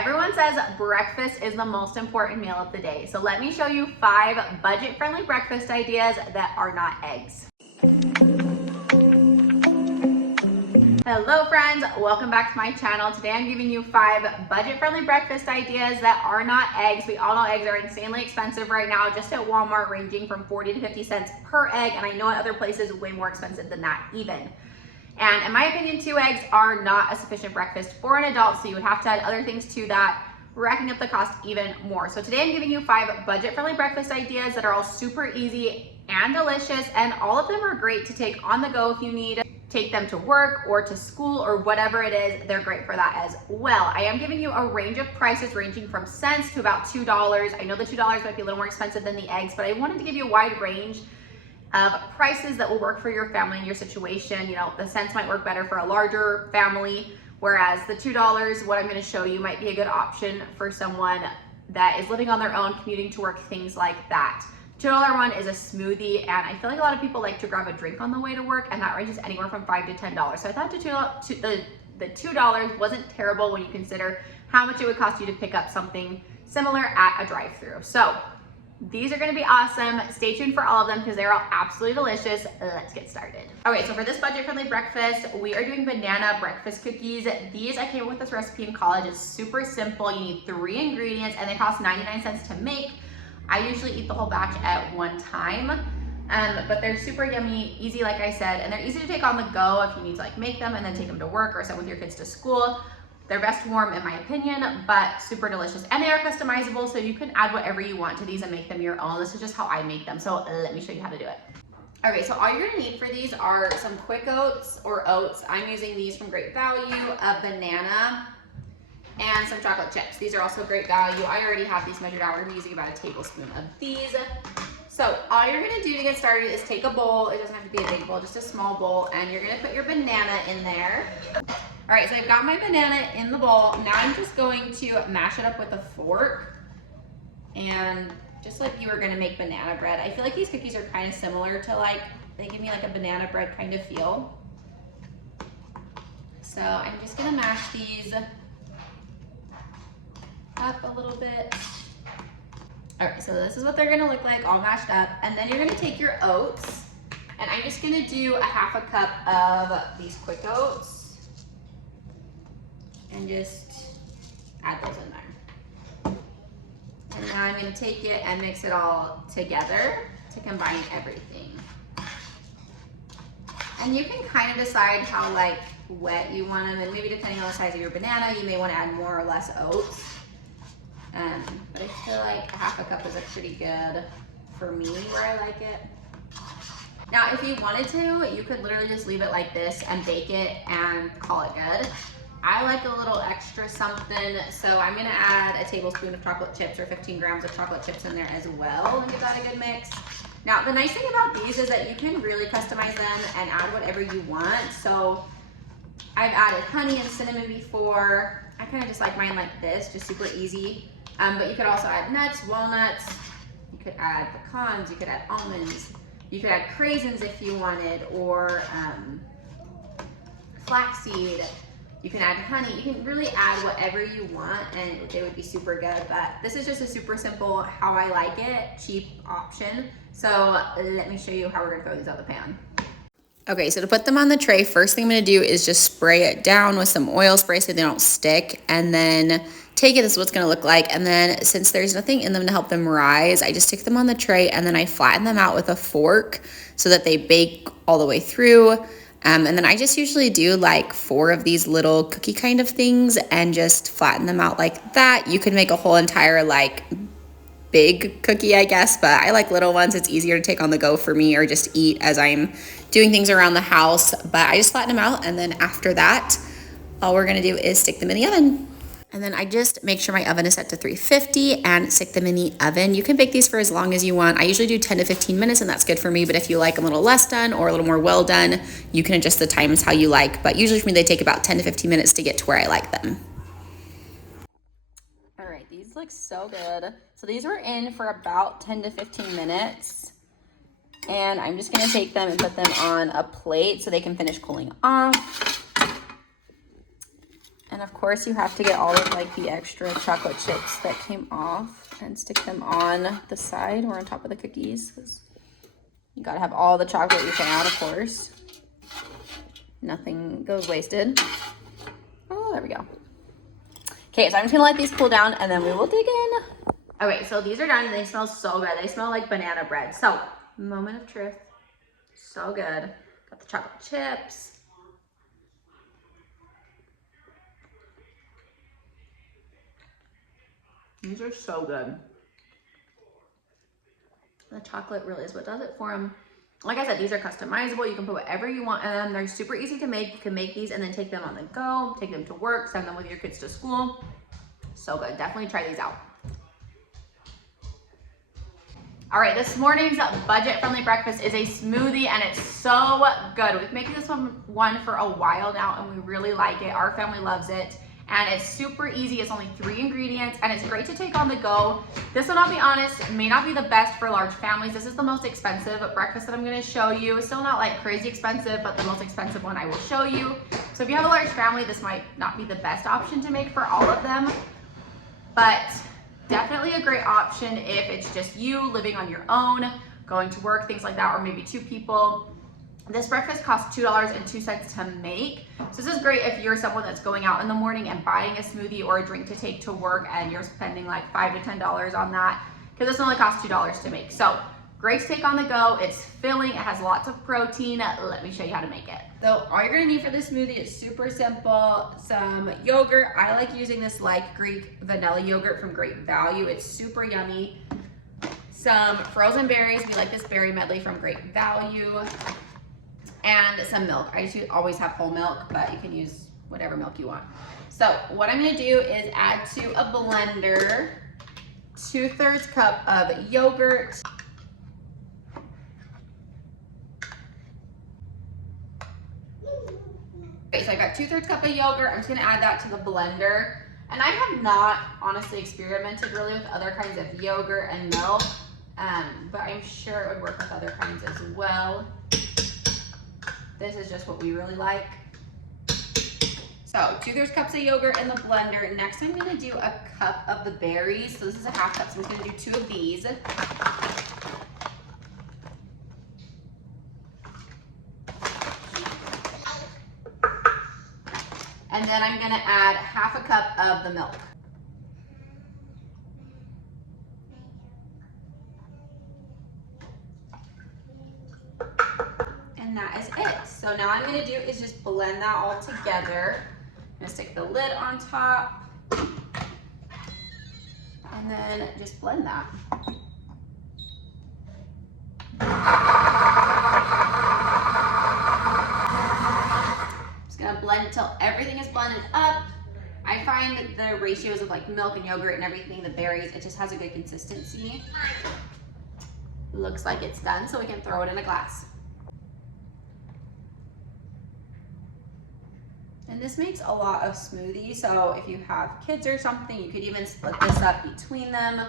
Everyone says breakfast is the most important meal of the day. So let me show you 5 budget-friendly breakfast ideas that are not eggs. Hello friends, welcome back to my channel. Today I'm giving you 5 budget-friendly breakfast ideas that are not eggs. We all know eggs are insanely expensive right now, just at Walmart, ranging from 40 to 50 cents per egg. And I know at other places way more expensive than that even. And in my opinion, 2 eggs are not a sufficient breakfast for an adult, so you would have to add other things to that, racking up the cost even more. So today I'm giving you 5 budget-friendly breakfast ideas that are all super easy and delicious, and all of them are great to take on the go if you need. Take them to work or to school or whatever it is, they're great for that as well. I am giving you a range of prices ranging from cents to about $2. I know the $2 might be a little more expensive than the eggs, but I wanted to give you a wide range of prices that will work for your family and your situation. You know, the cents might work better for a larger family, whereas the $2, what I'm gonna show you, might be a good option for someone that is living on their own, commuting to work, things like that. $2 one is a smoothie, and I feel like a lot of people like to grab a drink on the way to work, and that ranges anywhere from $5 to $10. So I thought the $2 wasn't terrible when you consider how much it would cost you to pick up something similar at a drive-thru. So these are gonna be awesome. Stay tuned for all of them because they're all absolutely delicious. Let's get started. Okay, so for this budget-friendly breakfast, we are doing banana breakfast cookies. These, I came up with this recipe in college. It's super simple. You need 3 ingredients and they cost 99 cents to make. I usually eat the whole batch at one time, but they're super yummy, easy like I said, and they're easy to take on the go if you need to like make them and then take them to work or send with your kids to school. They're best warm in my opinion, but super delicious. And they are customizable, so you can add whatever you want to these and make them your own. This is just how I make them, so let me show you how to do it. Okay, so all you're gonna need for these are some quick oats or oats. I'm using these from Great Value, a banana, and some chocolate chips. These are also great value. I already have these measured out. I'm using about a tablespoon of these. So all you're gonna do to get started is take a bowl. It doesn't have to be a big bowl, just a small bowl, and you're gonna put your banana in there. All right, so I've got my banana in the bowl. Now I'm just going to mash it up with a fork, and just like you were gonna make banana bread. I feel like these cookies are kind of similar to they give me like a banana bread kind of feel. So I'm just gonna mash these up a little bit. All right, so this is what they're gonna look like, all mashed up. And then you're gonna take your oats, and I'm just gonna do a ½ cup of these quick oats and just add those in there. And now I'm gonna take it and mix it all together to combine everything. And you can kind of decide how wet you want them, and maybe depending on the size of your banana, you may wanna add more or less oats. But I feel like a ½ cup is a pretty good for me where I like it. Now, if you wanted to, you could literally just leave it like this and bake it and call it good. I like a little extra something, so I'm gonna add a tablespoon of chocolate chips or 15 grams of chocolate chips in there as well and give that a good mix. Now, the nice thing about these is that you can really customize them and add whatever you want. So I've added honey and cinnamon before. I kind of just like mine like this, just super easy. But you could also add nuts, walnuts, you could add pecans, you could add almonds, you could add craisins if you wanted, or flaxseed. You can add honey. You can really add whatever you want and it would be super good. But this is just a super simple, how I like it, cheap option. So let me show you how we're gonna throw these out the pan. Okay, so to put them on the tray, first thing I'm gonna do is just spray it down with some oil spray so they don't stick, and then take it. This is what it's gonna look like. And then since there's nothing in them to help them rise, I just stick them on the tray and then I flatten them out with a fork so that they bake all the way through. And then I just usually do 4 of these little cookie kind of things and just flatten them out like that. You can make a whole entire big cookie, I guess, but I like little ones. It's easier to take on the go for me or just eat as I'm doing things around the house. But I just flatten them out, and then after that, all we're gonna do is stick them in the oven. And then I just make sure my oven is set to 350 and stick them in the oven. You can bake these for as long as you want. I usually do 10 to 15 minutes and that's good for me, but if you like them a little less done or a little more well done, you can adjust the times how you like. But usually for me, they take about 10 to 15 minutes to get to where I like them. All right, these look so good. So these were in for about 10 to 15 minutes. And I'm just gonna take them and put them on a plate so they can finish cooling off. And of course you have to get all of like the extra chocolate chips that came off and stick them on the side or on top of the cookies, because you gotta have all the chocolate you can, of course. Nothing goes wasted. Oh, there we go. Okay, so I'm just gonna let these cool down and then we will dig in. Okay, so these are done and they smell so good. They smell like banana bread. So, moment of truth. So good. Got the chocolate chips. These are so good. The chocolate really is what does it for them. Like I said, these are customizable. You can put whatever you want in them. They're super easy to make. You can make these and then take them on the go, take them to work, send them with your kids to school. So good. Definitely try these out. All right, this morning's budget-friendly breakfast is a smoothie, and it's so good. We've been making this one for a while now, and we really like it. Our family loves it. And it's super easy. It's only 3 ingredients and it's great to take on the go. This one, I'll be honest, may not be the best for large families. This is the most expensive breakfast that I'm gonna show you. It's still not like crazy expensive, but the most expensive one I will show you. So if you have a large family, this might not be the best option to make for all of them, but definitely a great option if it's just you living on your own, going to work, things like that, or maybe 2 people. This breakfast costs $2.02 to make. So this is great if you're someone that's going out in the morning and buying a smoothie or a drink to take to work and you're spending like $5 to $10 on that, because this only costs $2 to make. So great to take on the go. It's filling, it has lots of protein. Let me show you how to make it. So all you're gonna need for this smoothie is super simple. Some yogurt. I like using this like Greek vanilla yogurt from Great Value. It's super yummy. Some frozen berries. We like this berry medley from Great Value. And some milk. I just always have whole milk, but you can use whatever milk you want. So what I'm gonna do is add to a blender 2/3 cup of yogurt. Okay, so I got 2/3 cup of yogurt. I'm just gonna add that to the blender. And I have not honestly experimented really with other kinds of yogurt and milk, but I'm sure it would work with other kinds as well. This is just what we really like. So 2/3 cups of yogurt in the blender. Next, I'm gonna do a cup of the berries. So this is a 1/2 cup, so I'm gonna do 2 of these. And then I'm gonna add 1/2 cup of the milk. And that is it. So now I'm gonna do is just blend that all together. I'm gonna stick the lid on top and then just blend that. Just gonna blend until everything is blended up. I find the ratios of like milk and yogurt and everything, the berries, it just has a good consistency. Looks like it's done, so we can throw it in a glass. And this makes a lot of smoothies, so if you have kids or something, you could even split this up between them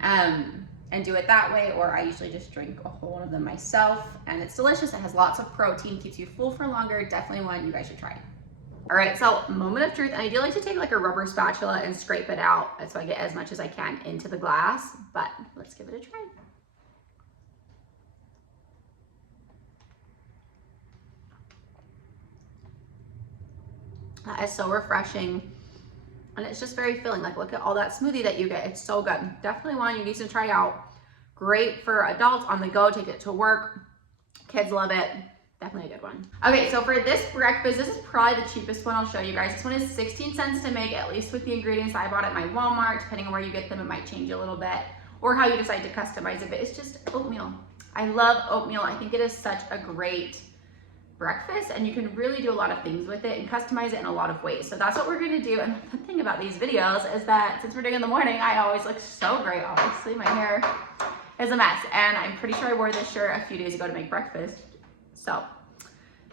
and do it that way, or I usually just drink a whole one of them myself, and it's delicious. It has lots of protein, keeps you full for longer. Definitely one you guys should try. All right, so moment of truth, and I do like to take like a rubber spatula and scrape it out so I get as much as I can into the glass, but let's give it a try. That is so refreshing, and it's just very filling. Like, look at all that smoothie that you get. It's so good. Definitely one you need to try out. Great for adults on the go, take it to work. Kids love it. Definitely a good one. Okay, so for this breakfast, this is probably the cheapest one I'll show you guys. This one is 16 cents to make, at least with the ingredients I bought at my Walmart. Depending on where you get them, it might change a little bit, or how you decide to customize it, but it's just oatmeal. I love oatmeal. I think it is such a great breakfast, and you can really do a lot of things with it and customize it in a lot of ways. So that's what we're gonna do. And the thing about these videos is that since we're doing in the morning, I always look so great. Obviously my hair is a mess, and I'm pretty sure I wore this shirt a few days ago to make breakfast. So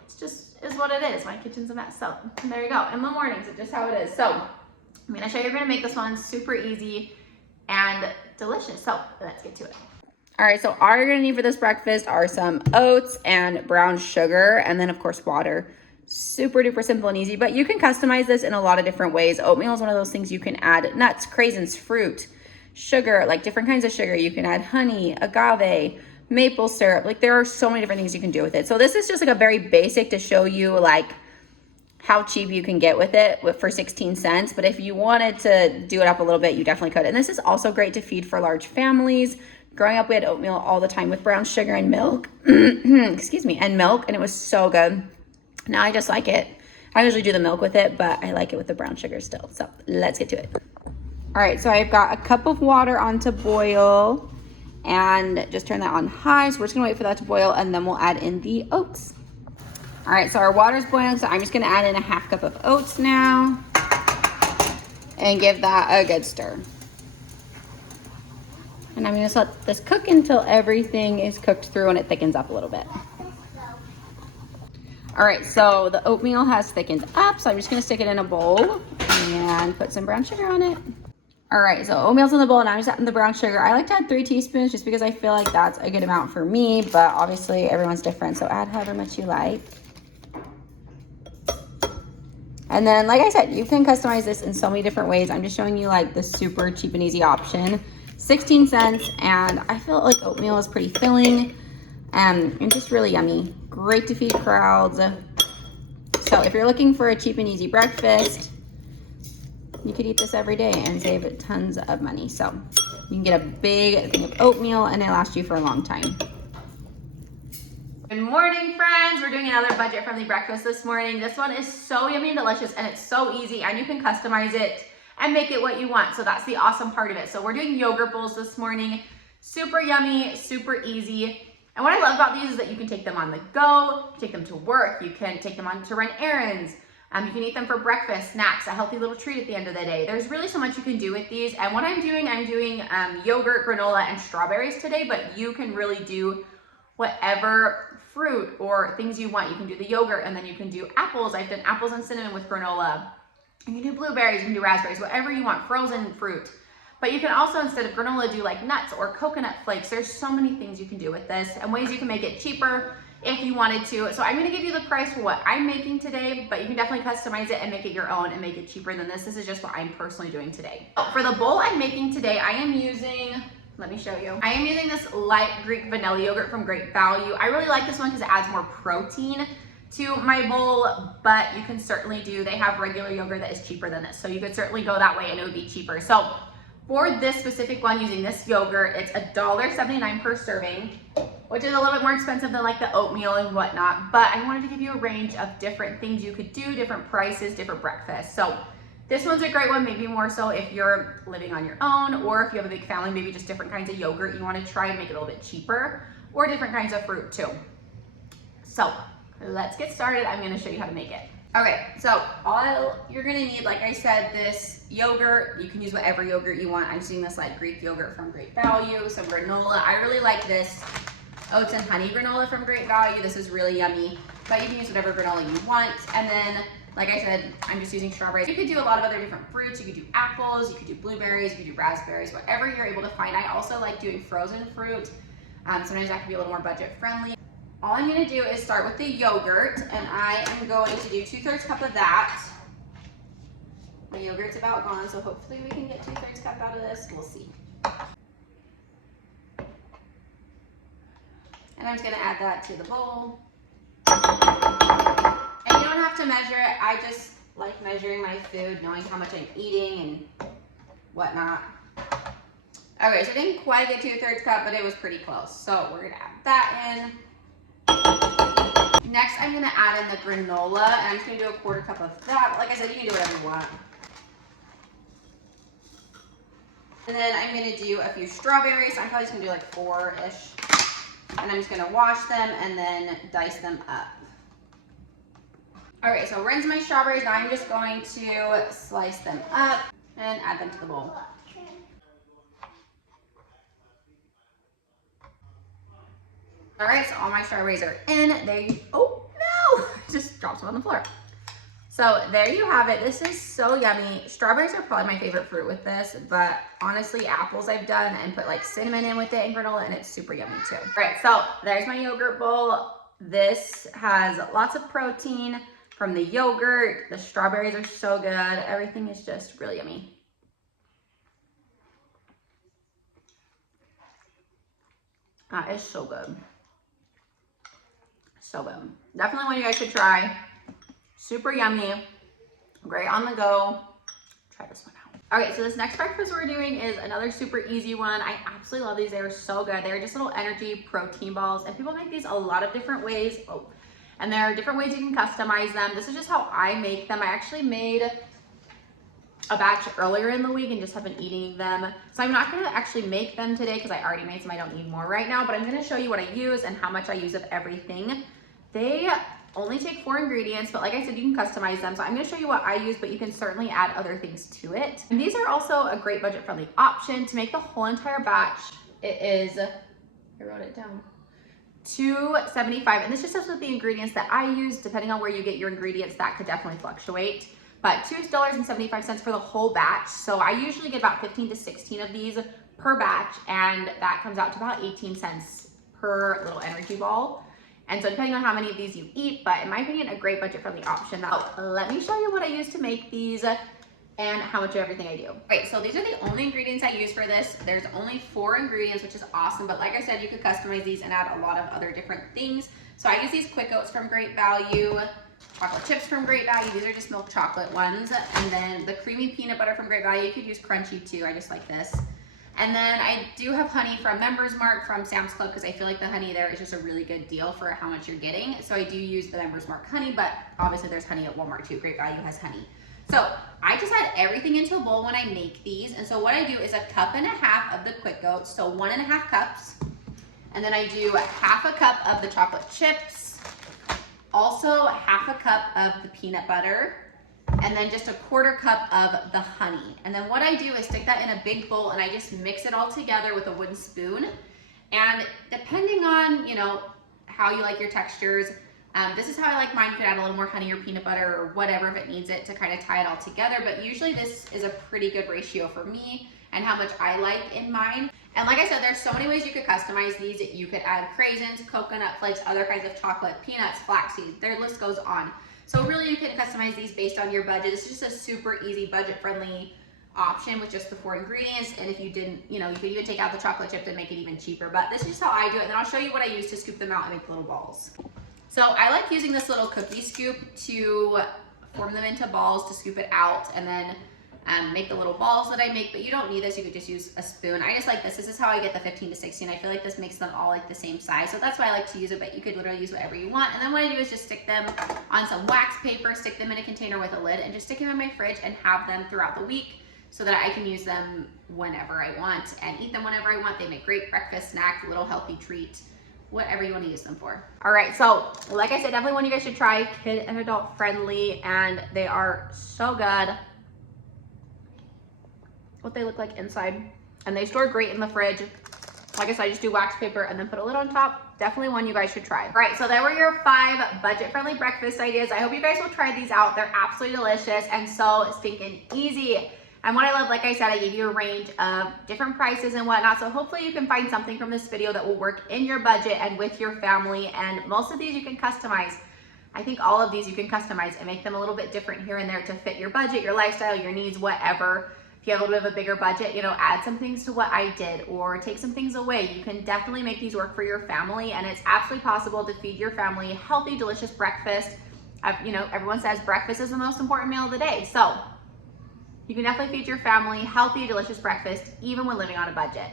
it's just is what it is. My kitchen's a mess. So there you go. In the mornings, it's just how it is. So I'm gonna show you, you're gonna make this one super easy and delicious. So let's get to it. All right, so all you're gonna need for this breakfast are some oats and brown sugar, and then of course water. Super duper simple and easy, but you can customize this in a lot of different ways. Oatmeal is one of those things you can add nuts, craisins, fruit, sugar, like different kinds of sugar. You can add honey, agave, maple syrup. Like there are so many different things you can do with it. So this is just like a very basic to show you like how cheap you can get with it for 16 cents. But if you wanted to do it up a little bit, you definitely could. And this is also great to feed for large families. Growing up, we had oatmeal all the time with brown sugar and milk. Excuse me, and milk, and it was so good. Now I just like it. I usually do the milk with it, but I like it with the brown sugar still. So let's get to it. All right, so I've got a cup of water on to boil, and just turn that on high. So we're just gonna wait for that to boil, and then we'll add in the oats. All right, so our water's boiling, so I'm just gonna add in a half cup of oats now and give that a good stir. And I'm gonna let this cook until everything is cooked through and it thickens up a little bit. All right, so the oatmeal has thickened up, so I'm just gonna stick it in a bowl and put some brown sugar on it. All right, so oatmeal's in the bowl and I'm just adding the brown sugar. I like to add 3 teaspoons just because I feel like that's a good amount for me, but obviously everyone's different, so add however much you like. And then, like I said, you can customize this in so many different ways. I'm just showing you like the super cheap and easy option. 16 cents, and I feel like oatmeal is pretty filling and just really yummy. Great to feed crowds. So if you're looking for a cheap and easy breakfast, you could eat this every day and save tons of money. So you can get a big thing of oatmeal and it lasts you for a long time. Good morning, friends. We're doing another budget-friendly breakfast this morning. This one is so yummy and delicious, and it's so easy, and you can customize it and make it what you want. So that's the awesome part of it. So we're doing yogurt bowls this morning. Super yummy, super easy. And what I love about these is that you can take them on the go, take them to work, you can take them on to run errands. You can eat them for breakfast, snacks, a healthy little treat at the end of the day. There's really so much you can do with these. And what I'm doing yogurt, granola, and strawberries today, but you can really do whatever fruit or things you want. You can do the yogurt, and then you can do apples. I've done apples and cinnamon with granola. You can do blueberries, you can do raspberries, whatever you want, frozen fruit. But you can also, instead of granola, do like nuts or coconut flakes. There's so many things you can do with this and ways you can make it cheaper if you wanted to. So I'm gonna give you the price for what I'm making today, but you can definitely customize it and make it your own and make it cheaper than this. This is just what I'm personally doing today. For the bowl I'm making today, I am using, let me show you. I am using this light Greek vanilla yogurt from Great Value. I really like this one because it adds more protein to my bowl, but you can certainly they have regular yogurt that is cheaper than this. So you could certainly go that way and it would be cheaper. So for this specific one, using this yogurt, it's $1.79 per serving, which is a little bit more expensive than like the oatmeal and whatnot. But I wanted to give you a range of different things you could do, different prices, different breakfasts. So this one's a great one, maybe more so if you're living on your own, or if you have a big family, maybe just different kinds of yogurt you want to try and make it a little bit cheaper, or different kinds of fruit too. So let's get started. I'm going to show you how to make it. Okay, so all you're going to need, like I said, this yogurt. You can use whatever yogurt you want. I'm using this like Greek yogurt from Great Value, some granola. I really like this oats and honey granola from Great Value. This is really yummy, but you can use whatever granola you want. And then, like I said, I'm just using strawberries. You could do a lot of other different fruits. You could do apples, you could do blueberries, you could do raspberries, whatever you're able to find. I also like doing frozen fruit. Sometimes that can be a little more budget friendly. All I'm gonna do is start with the yogurt, and I am going to do 2/3 cup of that. The yogurt's about gone, so hopefully we can get 2/3 cup out of this. We'll see. And I'm just gonna add that to the bowl. And you don't have to measure it. I just like measuring my food, knowing how much I'm eating and whatnot. Okay, so I didn't quite get 2/3 cup, but it was pretty close. So we're gonna add that in. Next, I'm gonna add in the granola, and I'm just gonna do 1/4 cup of that. But like I said, you can do whatever you want. And then I'm gonna do a few strawberries. I'm probably just gonna do like 4-ish. And I'm just gonna wash them and then dice them up. All right, so rinse my strawberries. Now I'm just going to slice them up and add them to the bowl. All right, so all my strawberries are in. Oh no, just dropped some on the floor. So there you have it. This is so yummy. Strawberries are probably my favorite fruit with this, but honestly, apples I've done and put like cinnamon in with it and granola, and it's super yummy too. All right, so there's my yogurt bowl. This has lots of protein, from the yogurt. The strawberries are so good. Everything is just really yummy. That is so good. So good. Definitely one you guys should try. Super yummy. Great on the go. Try this one out. All right, so this next breakfast we're doing is another super easy one. I absolutely love these. They are so good. They're just little energy protein balls, and people make these a lot of different ways. Oh, and there are different ways you can customize them. This is just how I make them. I actually made a batch earlier in the week and just have been eating them. So I'm not gonna actually make them today because I already made some. I don't need more right now, but I'm gonna show you what I use and how much I use of everything. They only take 4 ingredients, but like I said, you can customize them. So I'm gonna show you what I use, but you can certainly add other things to it. And these are also a great budget-friendly option. To make the whole entire batch, it is, I wrote it down, $2.75. And this just helps with the ingredients that I use. Depending on where you get your ingredients, that could definitely fluctuate. But $2.75 for the whole batch. So I usually get about 15 to 16 of these per batch, and that comes out to about 18 cents per little energy ball. And so depending on how many of these you eat, but in my opinion, a great budget-friendly option. Now, let me show you what I use to make these and how much of everything I do. Right, so these are the only ingredients I use for this. There's only 4 ingredients, which is awesome. But like I said, you could customize these and add a lot of other different things. So I use these Quick Oats from Great Value, chocolate chips from Great Value. These are just milk chocolate ones. And then the creamy peanut butter from Great Value. You could use crunchy too. I just like this. And then I do have honey from Members Mark from Sam's Club because I feel like the honey there is just a really good deal for how much you're getting. So I do use the Members Mark honey, but obviously there's honey at Walmart too. Great Value has honey. So I just add everything into a bowl when I make these. And so what I do is 1.5 cups of the Quick Oats, so 1.5 cups. And then I do 1/2 cup of the chocolate chips, also 1/2 cup of the peanut butter, and then just 1/4 cup of the honey. And then what I do is stick that in a big bowl and I just mix it all together with a wooden spoon. And depending on, you know, how you like your textures, this is how I like mine. You could add a little more honey or peanut butter or whatever if it needs it to kind of tie it all together. But usually this is a pretty good ratio for me and how much I like in mine. And like I said, there's so many ways you could customize these. You could add craisins, coconut flakes, other kinds of chocolate, peanuts, flaxseed, their list goes on. So really you can customize these based on your budget. It's just a super easy budget-friendly option with just the 4 ingredients. And if you didn't, you know, you could even take out the chocolate chip and make it even cheaper. But this is just how I do it. And then I'll show you what I use to scoop them out and make little balls. So I like using this little cookie scoop to form them into balls to scoop it out and then make the little balls that I make, but you don't need this. You could just use a spoon. I just like this. This is how I get the 15 to 16. I feel like this makes them all like the same size. So that's why I like to use it, but you could literally use whatever you want. And then what I do is just stick them on some wax paper, stick them in a container with a lid, and just stick them in my fridge and have them throughout the week so that I can use them whenever I want and eat them whenever I want. They make great breakfast snack, little healthy treat, whatever you want to use them for. All right, so like I said, definitely one you guys should try, kid and adult friendly, and they are so good. What they look like inside, and they store great in the fridge. Like I said, I just do wax paper and then put a lid on top. Definitely one you guys should try. All right, so there were your 5 budget-friendly breakfast ideas. I hope you guys will try these out. They're absolutely delicious and so stinking easy. And what I love, like I said, I gave you a range of different prices and whatnot. So hopefully you can find something from this video that will work in your budget and with your family. And most of these you can customize. I think all of these you can customize and make them a little bit different here and there to fit your budget, your lifestyle, your needs, whatever. If you have a little bit of a bigger budget, you know, add some things to what I did or take some things away. You can definitely make these work for your family, and it's absolutely possible to feed your family a healthy, delicious breakfast. You know, everyone says breakfast is the most important meal of the day. So you can definitely feed your family healthy, delicious breakfast, even when living on a budget.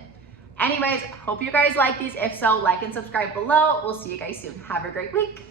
Anyways, hope you guys like these. If so, like and subscribe below. We'll see you guys soon. Have a great week.